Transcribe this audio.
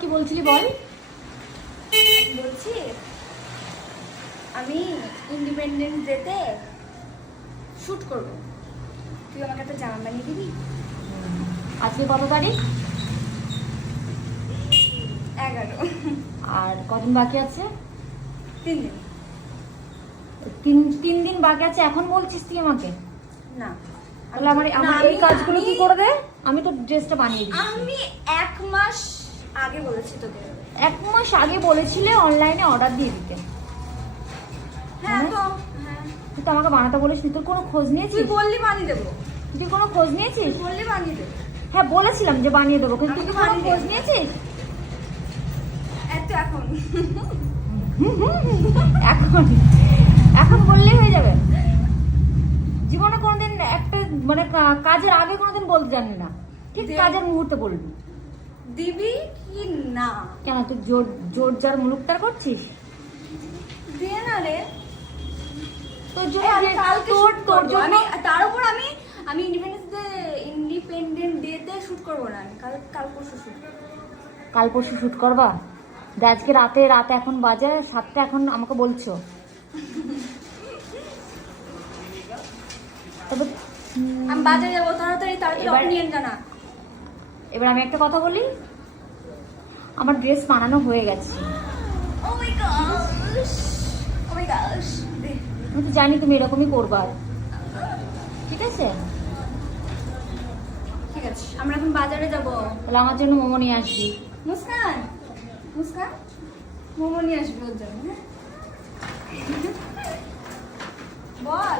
কি বলছিলি বল। বলছি আমি ইন্ডিপেন্ডেন্স ডেতে শুট করব, তুই আমাকে একটা জামা বানিয়ে দিবি? আজকে কত তারিখ? 11। আর কদিন বাকি আছে? 3 দিন। তিন দিন বাকি আছে এখন বলছিস তুই আমাকে? না তাহলে আমার এই কাজগুলো কি করে দে, আমি তো ড্রেসটা বানিয়ে দিচ্ছি। আমি 1 মাস আগে বলেছি তোকে। 1 মাস আগে বলেছিলে অনলাইনে অর্ডার দিয়ে দিতে। হ্যাঁ তো হ্যাঁ, তুই তো আমাকে বানাতে বলিসনি, তোর কোনো খোঁজ তুই নিয়েছিস? বললি বানিয়ে দেবো, তুই কোনো খোঁজ নিয়েছিস? তুই বললি বানিয়ে দেবো। হ্যাঁ বলেছিলাম যে বানিয়ে দেবো, কিন্তু আমি তুই তো কোনো বানিয়ে খোঁজ দেবো। নিয়েছিস? এত এখন এখন এখন বললেই হয়ে যাবে? জীবনে কোনোদিন একটা মানে কাজের আগে কোনোদিন বলতে জানি না, ঠিক কাজের মুহূর্তে বলবি। দিবি কি না? কেন তুই জোর জোর যার মুলুকতার করছিস? দিয়ে না রে। তোর এই জন্য আমি কালকে তোর shoot তোর করবো। জন্য তার উপর আমি ইন্ডিপেন্ডেন্ট ডেতে শুট করবো না, আমি কাল পরশু শুট। কাল পরশু শুট করবা? আজকে রাতে এখন বাজে 7টা, এখন আমাকে বলছো? তবে আমি বাজারে যাবো, তাড়াতাড়ি এবার- নিয়ে জানা। এবার আমি একটা কথা বলি, আমার ড্রেস বানানো হয়ে গেছে। ও মাই গশ, ও মাই গশ। আমি তো জানি তুমি এরকমই করবা, ঠিক আছে? ঠিক আছে, আমরা এখন বাজারে যাবো। তাহলে আমার জন্য মোমো নিয়ে আসবি। মুস্কান, মুস্কান মোমো নিয়ে আসবি ওর জন্য, হ্যাঁ? বল।